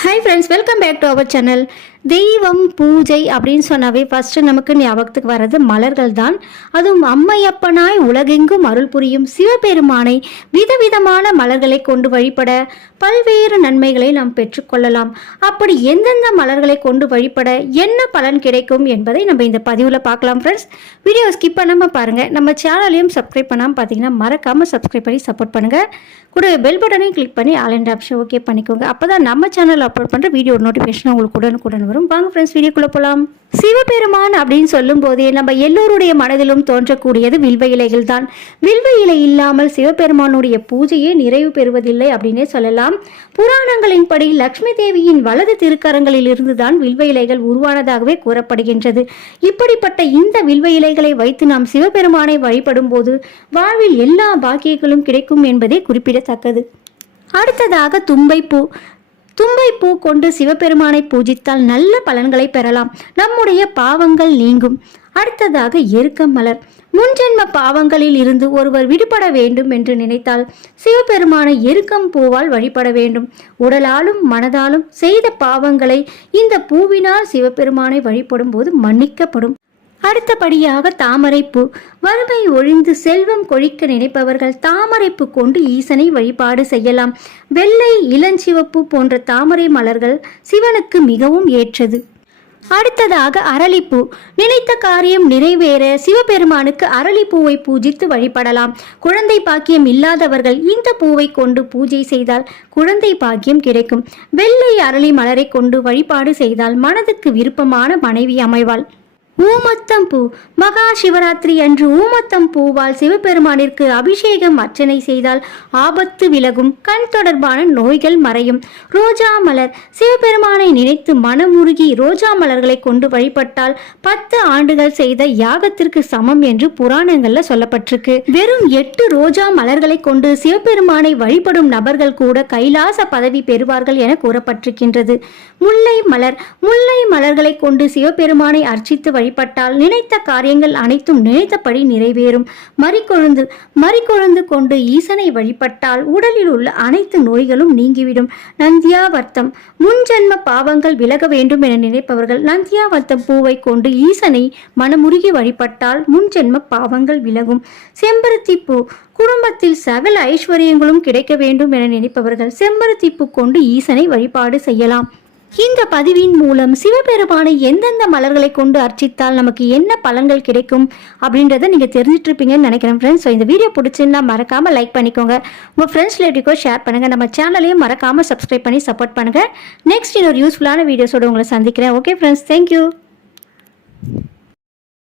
Hi friends, welcome back to our channel. தெய்வம் பூஜை அப்படின்னு சொன்னாவே ஃபஸ்ட்டு நமக்கு ஞாபகத்துக்கு வர்றது மலர்கள் தான். அதுவும் அம்மையப்பனாய் உலகெங்கும் அருள் புரியும் சிவபெருமானை விதவிதமான மலர்களை கொண்டு வழிபட பல்வேறு நன்மைகளை நாம் பெற்றுக்கொள்ளலாம். அப்படி எந்தெந்த மலர்களை கொண்டு வழிபட என்ன பலன் கிடைக்கும் என்பதை நம்ம இந்த பதிவில் பார்க்கலாம். ஃப்ரெண்ட்ஸ், வீடியோ ஸ்கிப் பண்ணாமல் பாருங்கள். நம்ம சேனலையும் சப்ஸ்கிரைப் பண்ணாமல் பார்த்தீங்கன்னா மறக்காமல் சப்ஸ்கிரைப் பண்ணி சப்போர்ட் பண்ணுங்கள். கூட பெல் பட்டனையும் கிளிக் பண்ணி ஆல் அண்ட் ஆப்ஷன் ஓகே பண்ணிக்கோங்க. அப்போ தான் நம்ம சேனல் அப்லோட் பண்ணுற வீடியோ நோட்டிஃபிகேஷன் உங்களுக்கு உடனுக்குடன் வரும். வாங்க ஃப்ரெண்ட்ஸ், வீடியோக்குள்ளே போகலாம். சிவபெருமான் அப்படின்னு சொல்லும் போதே நம்ம எல்லோருடைய மனதிலும் தோன்றக்கூடியது வில்வ இலைகள் தான். வில்வ இலை இல்லாமல் சிவபெருமானுடைய பூஜையே நிறைவு பெறுவதில்லை அப்படின்னே சொல்லலாம். புராணங்களின்படி லக்ஷ்மி தேவியின் வலது திருக்கரங்களில் இருந்துதான் வில்வ இலைகள் உருவானதாகவே கூறப்படுகின்றது. இப்படிப்பட்ட இந்த வில்வ இலைகளை வைத்து நாம் சிவபெருமானை வழிபடும் போது வாழ்வில் எல்லா பாக்கியங்களும் கிடைக்கும் என்பதே குறிப்பிடத்தக்கது. அடுத்ததாக தும்பைப்பூ. தும்பைப்பூ கொண்டு சிவபெருமானை பூஜித்தால் நல்ல பலன்களை பெறலாம். நம்முடைய பாவங்கள் நீங்கும். அடுத்ததாக எருக்கம் மலர். முன்ஜென்ம பாவங்களில் இருந்து ஒருவர் விடுபட வேண்டும் என்று நினைத்தால் சிவபெருமானை எருக்கம் பூவால் வழிபட வேண்டும். உடலாலும் மனதாலும் செய்த பாவங்களை இந்த பூவினால் சிவபெருமானை வழிபடும் போது மன்னிக்கப்படும். அடுத்தபடியாக தாமரைப்பூ. வறுமை ஒழிந்து செல்வம் கொழிக்க நினைப்பவர்கள் தாமரைப்பூ கொண்டு ஈசனை வழிபாடு செய்யலாம். வெள்ளை, இளஞ்சிவப்பு போன்ற தாமரை மலர்கள் சிவனுக்கு மிகவும் ஏற்றது. அடுத்ததாக அரளிப்பூ. நினைத்த காரியம் நிறைவேற சிவபெருமானுக்கு அரளிப்பூவை பூஜித்து வழிபடலாம். குழந்தை பாக்கியம் இல்லாதவர்கள் இந்த பூவை கொண்டு பூஜை செய்தால் குழந்தை பாக்கியம் கிடைக்கும். வெள்ளை அரளி மலரை கொண்டு வழிபாடு செய்தால் மனதுக்கு விருப்பமான மனைவி அமைவாள். ஊமத்தம் பூ. மகா சிவராத்திரி அன்று ஊமத்தம் பூவால் சிவபெருமானிற்கு அபிஷேகம் அர்ச்சனை செய்தால் ஆபத்து விலகும். கண் தொடர்பான நோய்கள் மறையும். ரோஜா மலர். சிவபெருமானை நினைத்து மனமுருகி ரோஜா மலர்களை கொண்டு வழிபட்டால் 10 ஆண்டுகள் செய்த யாகத்திற்கு சமம் என்று புராணங்கள்ல சொல்லப்பட்டிருக்கு. வெறும் 8 ரோஜா மலர்களை கொண்டு சிவபெருமானை வழிபடும் நபர்கள் கூட கைலாச பதவி பெறுவார்கள் என கூறப்பட்டிருக்கின்றது. முல்லை மலர். முல்லை மலர்களை கொண்டு சிவபெருமானை அர்ச்சித்து வழிபட்டால் நினைத்த காரியங்கள் அனைத்தும் நினைத்தபடி நிறைவேறும். மறிக்கொழுந்து. மறிக்கொழுந்து கொண்டு ஈசனை வழிபட்டால் உடலில் உள்ள அனைத்து நோய்களும் நீங்கிவிடும். நந்தியாவர்த்தம். முன்ஜென்ம பாவங்கள் விலக வேண்டும் என நினைப்பவர்கள் நந்தியாவர்த்தம் பூவை கொண்டு ஈசனை மனமுருகி வழிபட்டால் முன்ஜென்ம பாவங்கள் விலகும். செம்பருத்தி பூ. குடும்பத்தில் சகல ஐஸ்வர்யங்களும் கிடைக்க வேண்டும் என நினைப்பவர்கள் செம்பருத்தி பூ கொண்டு ஈசனை வழிபாடு செய்யலாம். இந்த பதிவின் மூலம் சிவபெருமானை எந்தெந்த மலர்களை கொண்டு அர்ச்சித்தால் நமக்கு என்ன பலன்கள் கிடைக்கும் அப்படின்றத நீங்கள் தெரிஞ்சுட்டு இருப்பீங்கன்னு நினைக்கிறேன் ஃப்ரெண்ட்ஸ். ஸோ இந்த வீடியோ பிடிச்சிருந்தா மறக்காமல் லைக் பண்ணிக்கோங்க. உங்கள் ஃப்ரெண்ட்ஸ் ரிலேட்டிவ்க்கோ ஷேர் பண்ணுங்கள். நம்ம சேனலையும் மறக்காமல் சப்ஸ்கிரைப் பண்ணி சப்போர்ட் பண்ணுங்கள். நெக்ஸ்ட் இன்னொரு யூஸ்ஃபுல்லான வீடியோஸோடு உங்களை சந்திக்கிறேன். Okay friends, thank you.